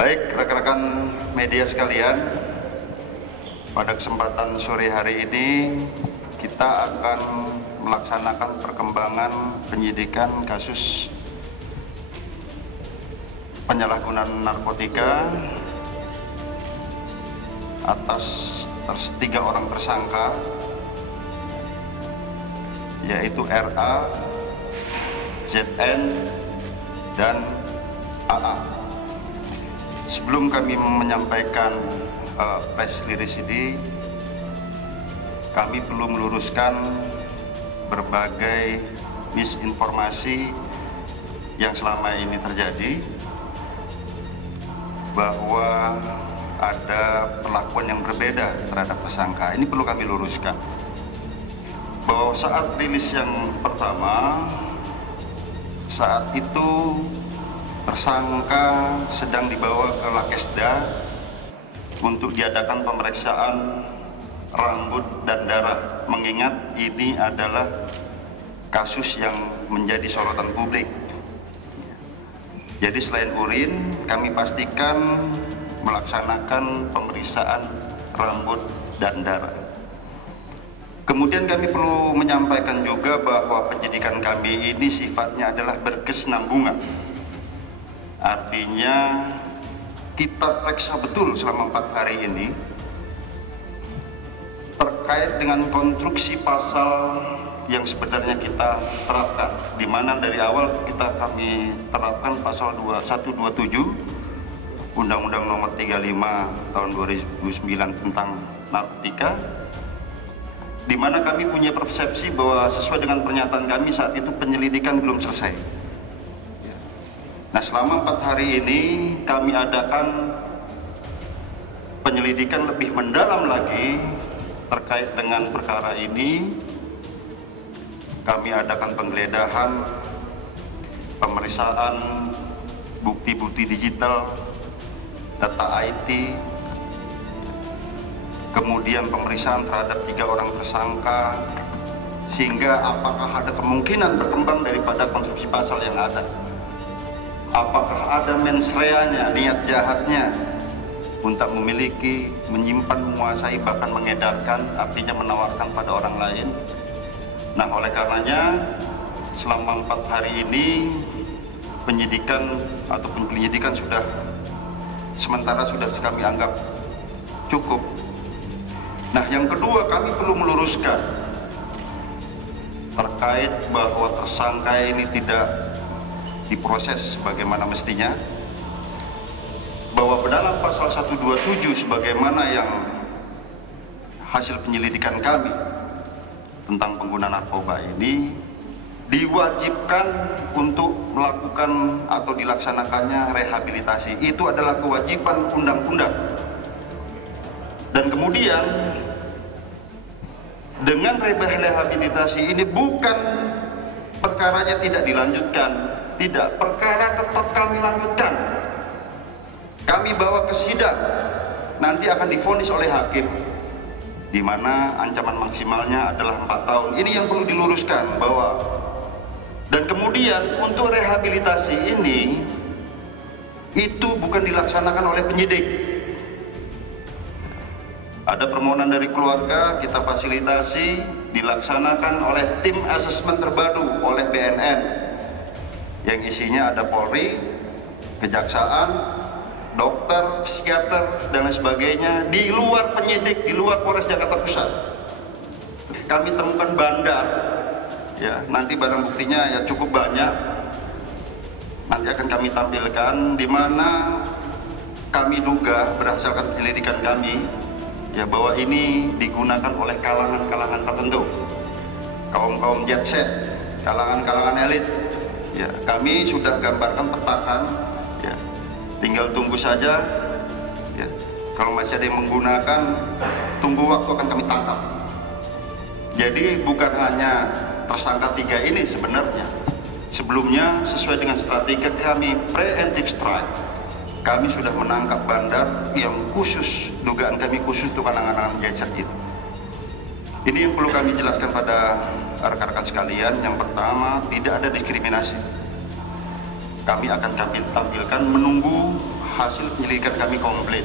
Baik rekan-rekan media sekalian, pada kesempatan sore hari ini kita akan melaksanakan perkembangan penyidikan kasus penyalahgunaan narkotika atas 3 orang tersangka, yaitu RA, ZN, dan AA. Sebelum kami menyampaikan press release ini, kami perlu meluruskan berbagai misinformasi yang selama ini terjadi, bahwa ada perlakuan yang berbeda terhadap tersangka. Ini perlu kami luruskan, bahwa saat rilis yang pertama, saat itu tersangka sedang dibawa ke Lakesda untuk diadakan pemeriksaan rambut dan darah, mengingat ini adalah kasus yang menjadi sorotan publik. Jadi selain urin, kami pastikan melaksanakan pemeriksaan rambut dan darah. Kemudian kami perlu menyampaikan juga bahwa penyidikan kami ini sifatnya adalah berkesinambungan. Artinya kita periksa betul selama 4 hari ini terkait dengan konstruksi pasal yang sebenarnya kita terapkan, di mana dari awal kami terapkan pasal 127 Undang-Undang Nomor 35 Tahun 2009 tentang narkotika, di mana kami punya persepsi bahwa sesuai dengan pernyataan kami saat itu penyelidikan belum selesai. Nah, selama 4 hari ini kami adakan penyelidikan lebih mendalam lagi terkait dengan perkara ini. Kami adakan penggeledahan, pemeriksaan bukti-bukti digital, data IT, kemudian pemeriksaan terhadap 3 orang tersangka, sehingga apakah ada kemungkinan berkembang daripada konstruksi pasal yang ada. Apakah ada mens reanya, niat jahatnya untuk memiliki, menyimpan, menguasai, bahkan mengedarkan, artinya menawarkan pada orang lain. Nah, oleh karenanya selama 4 hari ini penyidikan ataupun penyelidikan sementara sudah kami anggap cukup. Nah, yang kedua, kami perlu meluruskan terkait bahwa tersangka ini tidak diproses sebagaimana mestinya, bahwa dalam pasal 127 sebagaimana yang hasil penyelidikan kami tentang pengguna narkoba ini diwajibkan untuk melakukan atau dilaksanakannya rehabilitasi. Itu adalah kewajiban undang-undang. Dan kemudian dengan rehabilitasi ini bukan perkaranya tidak dilanjutkan, tidak, perkara tetap kami lanjutkan. Kami bawa ke sidang, nanti akan divonis oleh hakim, di mana ancaman maksimalnya adalah 4 tahun. Ini yang perlu diluruskan, bahwa dan kemudian untuk rehabilitasi ini itu bukan dilaksanakan oleh penyidik. Ada permohonan dari keluarga, kita fasilitasi, dilaksanakan oleh tim asesmen terpadu oleh BNN, yang isinya ada Polri, Kejaksaan, dokter, psikiater, dan lain sebagainya, di luar penyidik, di luar Polres Jakarta Pusat. Kami temukan bandar, ya, nanti barang buktinya ya cukup banyak, nanti akan kami tampilkan, di mana kami duga berdasarkan penyelidikan kami, ya, bahwa ini digunakan oleh kalangan-kalangan tertentu, kaum-kaum jet set, kalangan-kalangan elit. Ya, kami sudah gambarkan petakan, ya, tinggal tunggu saja, ya. Kalau masih ada yang menggunakan, tunggu waktu akan kami tangkap. Jadi bukan hanya tersangka 3 ini sebenarnya. Sebelumnya sesuai dengan strategi kami preemptive strike, kami sudah menangkap bandar yang khusus, dugaan kami khusus untuk angan-angan jet set itu. Ini yang perlu kami jelaskan pada rekan-rekan sekalian. Yang pertama, tidak ada diskriminasi. Kami akan tampilkan menunggu hasil penyelidikan kami komplit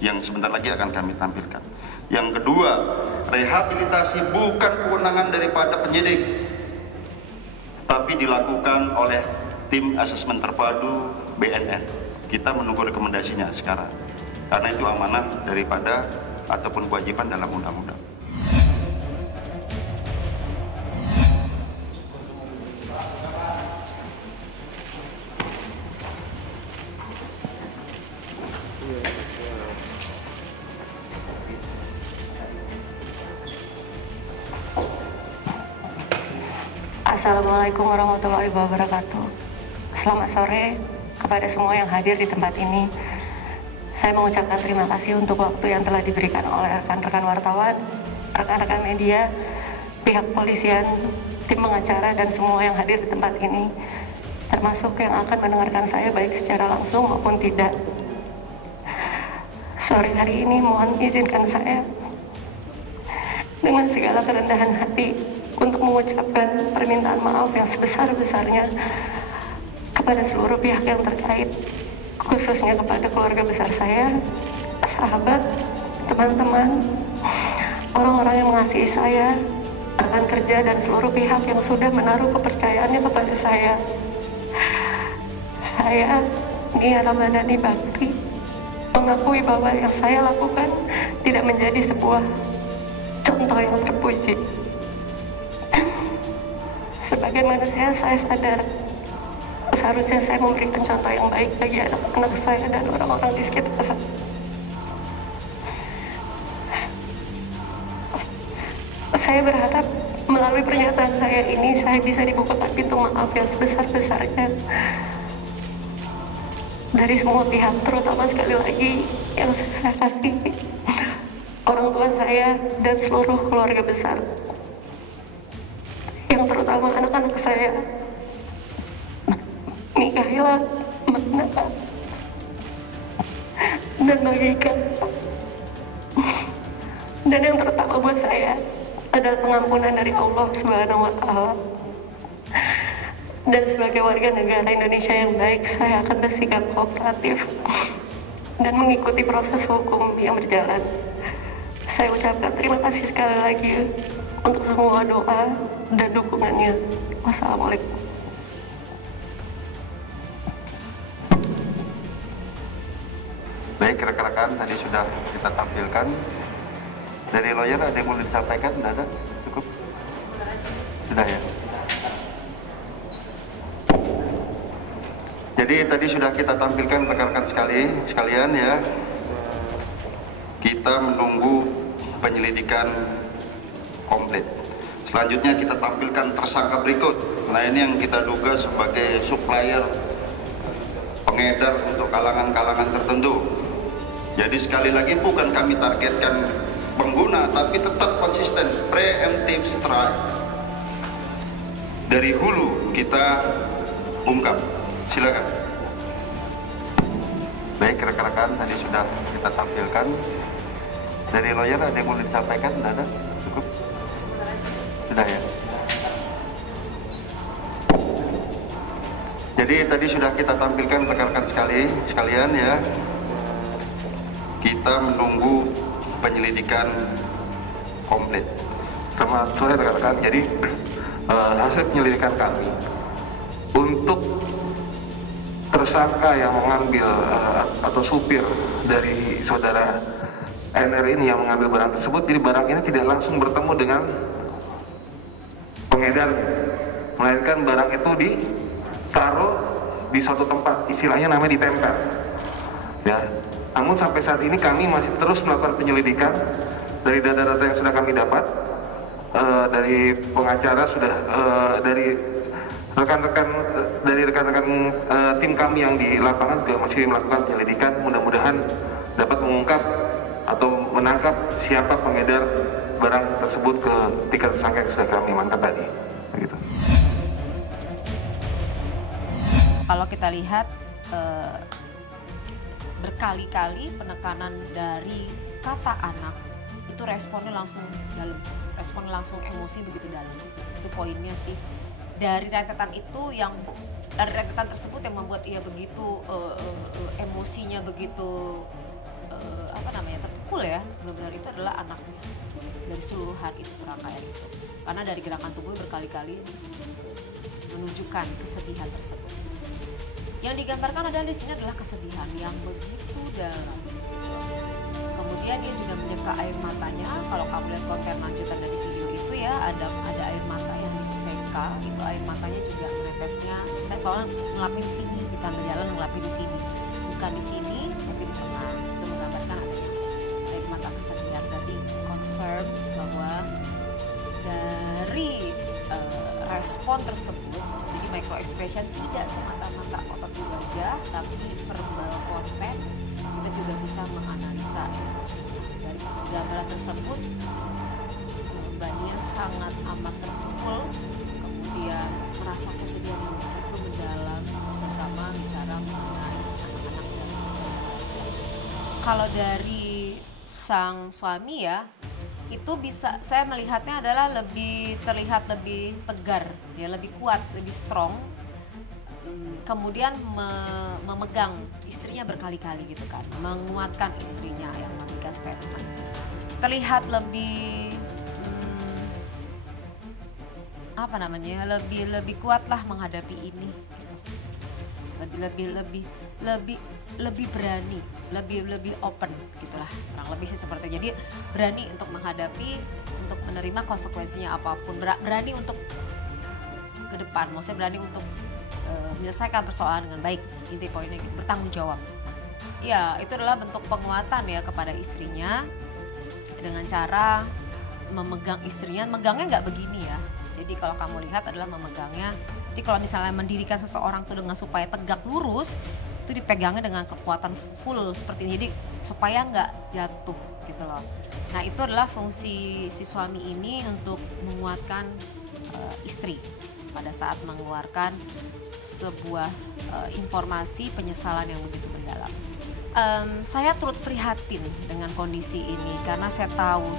yang sebentar lagi akan kami tampilkan. Yang kedua, rehabilitasi bukan kewenangan daripada penyidik, tapi dilakukan oleh tim asesmen terpadu BNN. Kita menunggu rekomendasinya sekarang, karena itu amanah daripada ataupun kewajiban dalam undang-undang. Assalamualaikum warahmatullahi wabarakatuh. Selamat sore kepada semua yang hadir di tempat ini. Saya mengucapkan terima kasih untuk waktu yang telah diberikan oleh rekan-rekan wartawan, rekan-rekan media, pihak polisian, tim pengacara, dan semua yang hadir di tempat ini, termasuk yang akan mendengarkan saya baik secara langsung maupun tidak. Sore hari ini mohon izinkan saya dengan segala kerendahan hati untuk mengucapkan permintaan maaf yang sebesar-besarnya kepada seluruh pihak yang terkait, khususnya kepada keluarga besar saya, sahabat, teman-teman, orang-orang yang mengasihi saya, rekan kerja, dan seluruh pihak yang sudah menaruh kepercayaannya kepada saya. Saya, Nia Ramadhani Bakri, mengakui bahwa yang saya lakukan tidak menjadi sebuah contoh yang terpuji. Sebagai manusia, saya sadar seharusnya saya memberikan contoh yang baik bagi anak-anak saya dan orang-orang di sekitar saya. Saya berharap melalui pernyataan saya ini, saya bisa dibukakan pintu maaf yang sebesar-besarnya dari semua pihak, terutama sekali lagi yang saya kasih orang tua saya dan seluruh keluarga besar, yang terutama anak-anak saya, Mikaela, Magna, dan Magika. Dan yang terutama buat saya adalah pengampunan dari Allah Subhanahu wa Ta'ala. Dan sebagai warga negara Indonesia yang baik, saya akan bersikap kooperatif dan mengikuti proses hukum yang berjalan. Saya ucapkan terima kasih sekali lagi untuk semua doa dan dukungannya. Wassalamualaikum. Baik rekan-rekan, tadi sudah kita tampilkan. Dari lawyer ada yang boleh disampaikan? Tidak ada? Cukup? Sudah ya? Jadi tadi sudah kita tampilkan rekan-rekan sekalian ya. Kita menunggu penyelidikan komplit. Selanjutnya kita tampilkan tersangka berikut. Nah, ini yang kita duga sebagai supplier, pengedar untuk kalangan-kalangan tertentu. Jadi sekali lagi bukan kami targetkan pengguna, tapi tetap konsisten, preemptive strike. Dari hulu kita ungkap. Silakan. Baik rekan-rekan, tadi sudah kita tampilkan. Dari lawyer ada yang boleh disampaikan? Tidak ada? Cukup? Sudah ya? Jadi tadi sudah kita tampilkan rekan-rekan sekalian ya. Kita menunggu penyelidikan komplit. Selamat sore rekan-rekan. Jadi hasil penyelidikan kami untuk tersangka yang mengambil atau supir dari saudara NR ini yang mengambil barang tersebut, jadi barang ini tidak langsung bertemu dengan pengedarnya, melainkan barang itu ditaruh di suatu tempat, istilahnya namanya ditempel ya. Namun sampai saat ini kami masih terus melakukan penyelidikan. Dari data-data yang sudah kami dapat dari pengacara, sudah dari rekan-rekan tim kami yang di lapangan juga masih melakukan penyelidikan. Mudah-mudahan dapat mengungkap atau menangkap siapa pengedar barang tersebut ke 3 tersangka yang sudah kami amankan tadi. Begitu. Kalau kita lihat berkali-kali penekanan dari kata anak itu responnya langsung dalam, respon langsung emosi begitu dalam. Itu poinnya sih. Dari rentetan itu yang dari rentetan tersebut yang membuat ia begitu emosi emosinya begitu terpukul ya, benar-benar itu adalah anaknya dari seluruhan itu rangkaian itu, karena dari gerakan tubuh berkali-kali menunjukkan kesedihan tersebut. Yang digambarkan adalah di sini adalah kesedihan yang begitu dalam. Kemudian dia juga menyeka air matanya. Kalau kamu lihat konten lanjutan dari video itu ya, ada air mata yang diseka, itu air matanya juga menetesnya. Saya soalnya ngelapin di sini, di tengah jalan ngelapin di sini, bukan di sini tapi di tengah. Itu menggambarkan adanya air mata kesedihan. Berarti confirm bahwa dari respon tersebut, jadi micro expression tidak semata-mata otot di wajah, tapi verbal konten kita juga bisa menganalisa emosi. Dari gambaran tersebut, Mbak Nia sangat amat terpukul, kemudian merasa kesedihan yang begitu mendalam, terutama bicara mengenai anak-anak dan kalau dari sang suami ya, itu bisa saya melihatnya adalah terlihat lebih tegar, ya lebih kuat, lebih strong. Kemudian memegang istrinya berkali-kali gitu kan, menguatkan istrinya yang memberikan statement. Terlihat lebih lebih kuat lah menghadapi ini. Lebih berani, lebih open gitulah, kurang lebih sih seperti. Jadi berani untuk menghadapi, untuk menerima konsekuensinya apapun, berani untuk ke depan, maksudnya berani untuk menyelesaikan persoalan dengan baik, inti poinnya gitu, bertanggung jawab. Ya itu adalah bentuk penguatan ya kepada istrinya dengan cara memegang istrinya. Megangnya nggak begini ya, jadi kalau kamu lihat adalah memegangnya, jadi kalau misalnya mendirikan seseorang tuh dengan supaya tegak lurus, itu dipegangnya dengan kekuatan full seperti ini, jadi supaya nggak jatuh gitu loh. Nah itu adalah fungsi si suami ini untuk menguatkan istri pada saat mengeluarkan sebuah informasi penyesalan yang begitu mendalam. Saya turut prihatin dengan kondisi ini karena saya tahu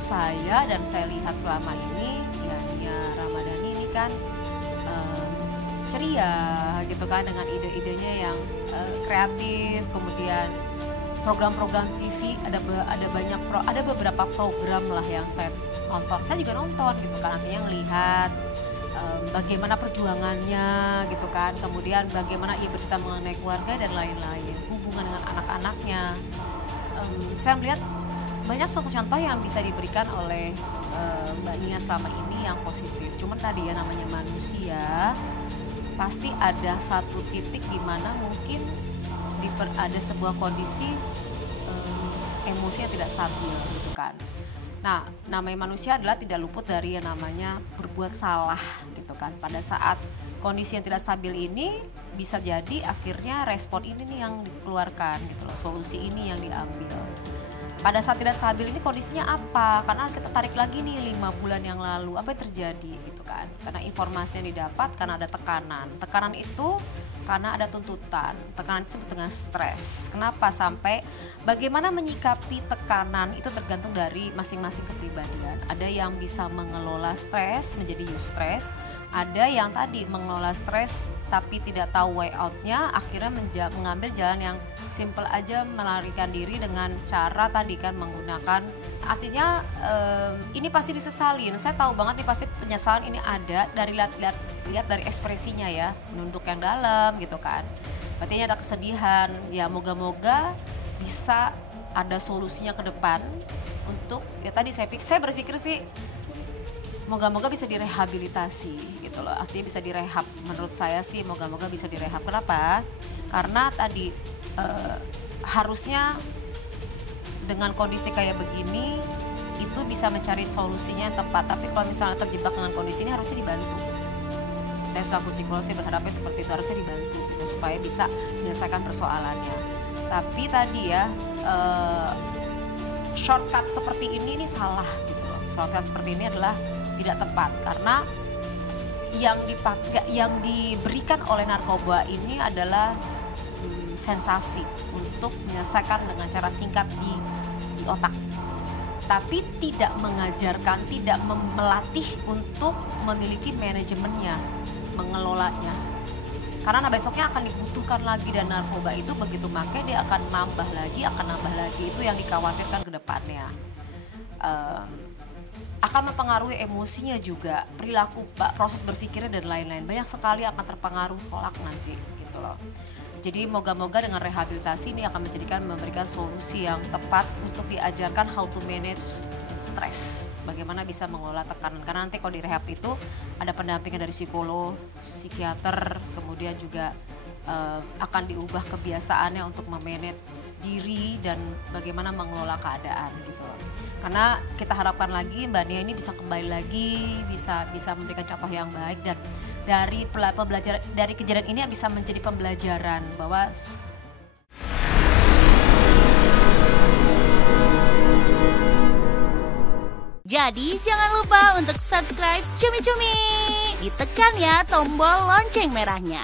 dan saya lihat selama ini ya Nia Ramadhani ini kan ceria gitu kan, dengan ide-idenya yang kreatif, kemudian program-program TV ada beberapa program lah yang saya nonton, saya juga nonton gitu kan, artinya ngelihat bagaimana perjuangannya gitu kan, kemudian bagaimana ia bercerita mengenai keluarga dan lain-lain, hubungan dengan anak-anaknya. Saya melihat banyak contoh-contoh yang bisa diberikan oleh Mbak Nia selama ini yang positif. Cuma tadi ya namanya manusia, pasti ada satu titik di mana mungkin ada sebuah kondisi emosi yang tidak stabil gitu kan. Nah, namanya manusia adalah tidak luput dari yang namanya berbuat salah gitu kan. Pada saat kondisi yang tidak stabil ini bisa jadi akhirnya respon ini nih yang dikeluarkan gitu loh, solusi ini yang diambil. Pada saat tidak stabil ini kondisinya apa? Karena kita tarik lagi nih 5 bulan yang lalu, apa yang terjadi gitu kan. Karena informasi yang didapat, karena ada tekanan. Tekanan itu karena ada tuntutan, tekanan disebut dengan stres. Kenapa sampai bagaimana menyikapi tekanan itu tergantung dari masing-masing kepribadian. Ada yang bisa mengelola stres menjadi eustress, ada yang tadi mengelola stres tapi tidak tahu way out-nya, akhirnya mengambil jalan yang simple aja, melarikan diri dengan cara tadi kan menggunakan, artinya ini pasti disesalin. Saya tahu banget nih pasti penyesalan ini ada dari lihat dari ekspresinya ya, nunduk yang dalam gitu kan. Berarti ada kesedihan. Ya moga-moga bisa ada solusinya ke depan untuk ya tadi saya berpikir sih moga-moga bisa direhabilitasi gitu loh. Artinya bisa direhab. Menurut saya sih moga-moga bisa direhab. Kenapa? Karena tadi harusnya dengan kondisi kayak begini itu bisa mencari solusinya yang tepat. Tapi kalau misalnya terjebak dengan kondisi ini harusnya dibantu. Saya selaku psikolog sih berharapnya seperti itu, harusnya dibantu gitu supaya bisa menyelesaikan persoalannya. Tapi tadi ya shortcut seperti ini salah gitu loh. Shortcut seperti ini adalah tidak tepat karena yang diberikan oleh narkoba ini adalah sensasi untuk menyelesaikan dengan cara singkat di otak. Tapi tidak mengajarkan, tidak melatih untuk memiliki manajemennya, mengelolanya. Karena besoknya akan dibutuhkan lagi, dan narkoba itu begitu pakai dia akan nambah lagi, itu yang dikhawatirkan ke depannya. Akan mempengaruhi emosinya juga, perilaku, proses berpikirnya dan lain-lain. Banyak sekali akan terpengaruh kolak nanti gitu loh. Jadi moga-moga dengan rehabilitasi ini akan memberikan solusi yang tepat untuk diajarkan how to manage stres. Bagaimana bisa mengelola tekanan. Karena nanti kalau di rehab itu ada pendampingan dari psikolog, psikiater, kemudian juga akan diubah kebiasaannya untuk memanage diri dan bagaimana mengelola keadaan gitu loh. Karena kita harapkan lagi Mbak Nia ini bisa kembali lagi, bisa memberikan contoh yang baik, dan dari pembelajaran dari kejadian ini bisa menjadi pembelajaran bahwa jadi jangan lupa untuk subscribe Cumi Cumi. Ditekan ya tombol lonceng merahnya.